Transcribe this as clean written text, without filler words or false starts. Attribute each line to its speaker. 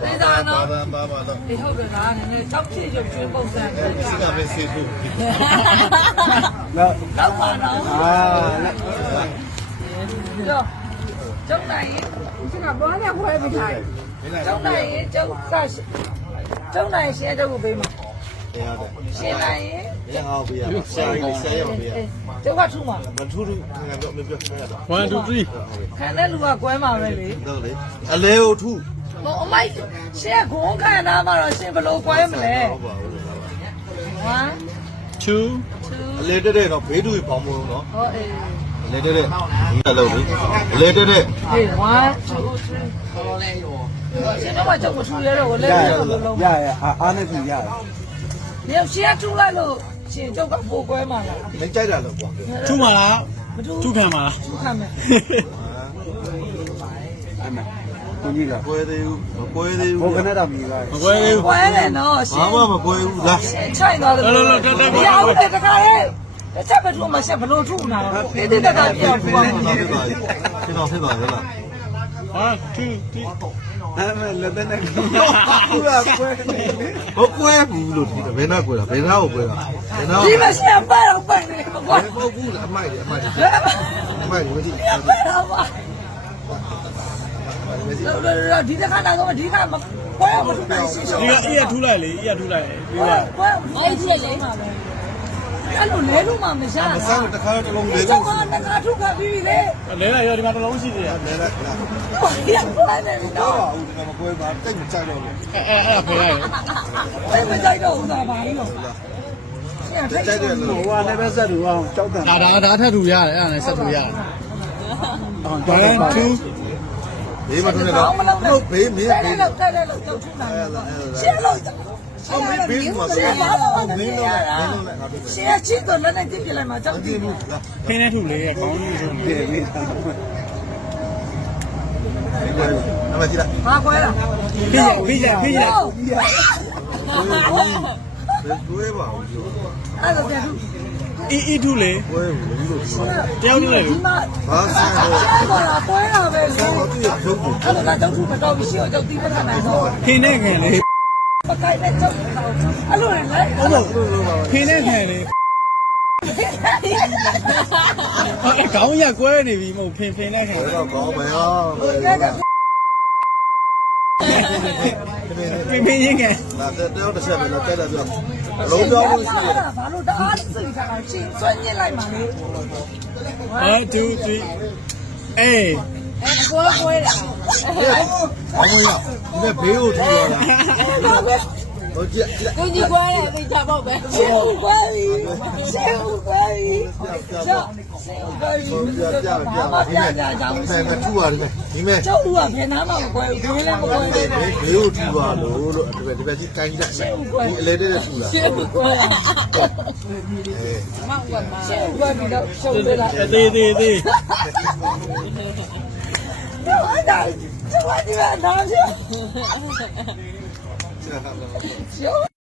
Speaker 1: သေးသားနော်ဒီဟုတ်တယ်လားနည်းနည်းတောက်ချစ်ရုပ်ချင်းပုံစံနဲ့
Speaker 2: စိကပဲစေဖို့
Speaker 1: တော့ပါတော့
Speaker 3: 啊，
Speaker 1: ကျုံနိုင်ရင်
Speaker 3: 这个包呢，我也不看。
Speaker 1: ကျုံနိုင်ရင်ကျုံစားကျုံနိုင်ရှင်းတော့ပေးမှာ
Speaker 2: တရားတယ်
Speaker 1: ရှင်းနိုင်ရင်
Speaker 2: မင်းဟောပြရဆရာကြီးဆရာရောပြရ
Speaker 1: ကျုံကထူမှာ
Speaker 2: မထူးထူးငါပြောမပြောရတော့
Speaker 4: 1 2 3
Speaker 1: ခံတဲ့လူကကွဲမှာပဲလေ
Speaker 2: တော့လေအလဲကိုထူး
Speaker 1: ဟိုအမိုက်ရှင်းခွန်ခံတာမှတော့ရှင်းဘလို့ကွဲမလဲ
Speaker 2: ဟုတ်ပါဘူး
Speaker 1: 1
Speaker 4: 2
Speaker 2: အလဲတက်တဲ့တော့ဘေးတူပေါင်းမလို့နော်
Speaker 1: ဟောအေး
Speaker 2: အလဲတက်တဲ့ဒီကလုံးလေအလဲတက်တဲ့
Speaker 1: ဟေး1 2 3ရှင်းတော့ကျုံမထူရတော့လက်ကျုံလုံး
Speaker 5: ရရအားနဲ့ပြင်ရတယ်
Speaker 1: မြေရှင်းထူလိုက်လို့ရှင်းကျုံကပိုကွဲမှာလား
Speaker 2: မကြိုက်တာလို့ကွာ
Speaker 4: ထူမှာလား
Speaker 1: မထူ
Speaker 4: ထူခံမှာလား
Speaker 1: ထူခံမယ်
Speaker 5: အဲ့မဲ့ကိုကြီးက
Speaker 2: ကွဲသေးဘူးမကွဲသေး
Speaker 5: ဘု
Speaker 2: ဘူး
Speaker 5: ကနဲ့တော့မြည်ပါ
Speaker 4: မကွဲသေးဘူး
Speaker 1: ကွဲတယ်နော်ရှ
Speaker 2: ဘာ
Speaker 1: င်း
Speaker 2: မှမကွဲဘူးလား
Speaker 1: ချိုက်သွားတယ်ဟုတ်တယ်တခါရဲ့တစ်ချက်ပဲထူမှရှင်းဘလို့ထူမှာလဲတိတိတတ်ပြောပူအောင်
Speaker 2: ဖြစ်သွားပြီဖြစ်တော့ဖြစ်သွားရလား
Speaker 4: 1 2 3
Speaker 5: အဲ့မဲ့လက်သက်နဲ့ကူကကွဲနေလေ
Speaker 2: မကွဲဘူးလို့ဒီဘယ်နာကွဲတာဘယ်နာကိုကွဲတာဘယ်နာ
Speaker 1: ဒီမရှင်းပါတော့ပိုင်နေကွာ
Speaker 2: ဘယ်ပုတ်ဘူးအမိုက်အမိုက်အမိုက်ဝေးကြည့်
Speaker 1: ပါတော့ပါဒီတစ်ခါတော့ဒီကမကွဲမထူနိုင်ရှင်းရှင်း
Speaker 4: ဒီကအေးရထူလိုက်လေအေးရထူလိုက်လေပြီးတော့
Speaker 1: ကွဲအဲ့ဒီလိမ့်ပါပဲအဲ့လိုလဲလို့မှမရ
Speaker 2: မစားတခါတော့တလုံးလေး
Speaker 1: ကျော
Speaker 2: လုံး
Speaker 1: င်းကတခါထူခါပြီးပြီလေ
Speaker 4: လဲလိုက်ရောဒီမှာတစ်လုံးရှိသေးတယ်
Speaker 2: လဲလိုက်လား
Speaker 1: ဟိုရပါနေ
Speaker 2: တော့
Speaker 1: တော့
Speaker 2: ဘူးဒီကမကွဲပါတိတ်မကြိုက်တော့ဘူး
Speaker 4: အဲ့ဖေးလိုက်
Speaker 1: ဘယ်မကြိုက်တော့ဦးသားပါလို့ရှင်း
Speaker 2: ကြိုက်တယ်လို့
Speaker 5: ဟိုကလည်းပဲဆက်သူအောင်ကြောက်တယ်
Speaker 4: ဒါထပ်ထူရတယ်အဲ့ဒါနဲ့ဆက်ထူရတယ်
Speaker 5: အောင်
Speaker 4: 1 2
Speaker 2: ဘေးမထူနေတော့ဟုတ်ဘေးမင်းဘေး
Speaker 1: လို့တက်တယ်လို့ကျောင်းထူနိုင်ရှင်းလို့
Speaker 2: အော်မင်းဘေးမှာ
Speaker 1: ရှင်းပါတော့မင်းလို့
Speaker 2: မင်းလို့လည်းငါပြော
Speaker 1: ရှင်းချင်းတော့လည်းတိပြလိုက်မှာကျောင်း
Speaker 2: ကြ
Speaker 1: ကြ
Speaker 2: ည့်
Speaker 1: ည့်
Speaker 2: ဘူးလား
Speaker 4: ဖင်းနဲ့ထူလေခေါင်းကြီးဆုံး
Speaker 5: ပြေပြီးသား
Speaker 2: အမကြည့်လား
Speaker 1: ဘာခွဲလား
Speaker 4: ဖေးရ
Speaker 2: ကွဲပါဘူး
Speaker 1: အဲ့ဒါပြန်ထူ
Speaker 4: အေးထူလေ
Speaker 2: ကွဲဘူးလို့
Speaker 4: တယောက်နဲ့လေ
Speaker 1: ဒီမှာ
Speaker 2: ဘာဆိုင်တော့
Speaker 1: ရှင်းတော့လာပွဲတာပဲဆို
Speaker 2: တော့သူ့ရုပ်ကို
Speaker 1: အဲ့ဒါကျောင်းထူမတော်ဘူးရှင်းတော့တိမထနိုင်တော့
Speaker 4: ဖင်းနဲ့ခံလေ
Speaker 1: ပကိုက်နဲ့ကျောင်းအဲ့လိုလေ
Speaker 4: ဟုတ်တော့ဖင်းနဲ့ခံလေခေါင်းရကွဲနေပြီမဟုတ်ဖင်းနဲ့ခံ
Speaker 2: တော့ကောင်းပါရော
Speaker 4: ဖင်းရင်းခံ
Speaker 2: လာတဲ့တော့တစ်ချက်ပဲတော့ကြိုက်တယ်ပြောလုံးပြောင်းလို့ရှိတယ်
Speaker 1: ဘာလို့တအားစိတ်ထားတာရှင်းဆွညစ်လိုက်မှာလေ
Speaker 4: 1 2 3အေး
Speaker 1: ကွဲကွဲတာ
Speaker 2: အမရဒီဘေးကိုထူရတာ
Speaker 1: ဘာပဲ
Speaker 2: ဟိုကြည့်
Speaker 1: ကိုကြီးကွဲတယ်သိချပေါက်ပဲရှင်းကွဲပြီရှင်းကွဲပြီရှင်းကွဲပြီ
Speaker 2: ပြပြပြ
Speaker 1: မပြကြကြောင်း
Speaker 2: ဆိုင်ကထူရတယ်ဒီမဲ့
Speaker 1: ကျောင်းလူကဘယ်နာမှမကွဲဘူးဘယ်လည်းမကွဲဘူး
Speaker 2: ဘေးကိုထူပါလို့ဒီဘက်ကြီးကိုင်းကြဒီအလဲတဲ့ထူလာ
Speaker 1: ရှင်းကွဲတာရှင်းကွဲပြီတော့ရှုံးပေးလိုက်
Speaker 4: သေးသေးသေး
Speaker 1: တော့အဲ့ဒါကျမဒီမှာနားရှင်း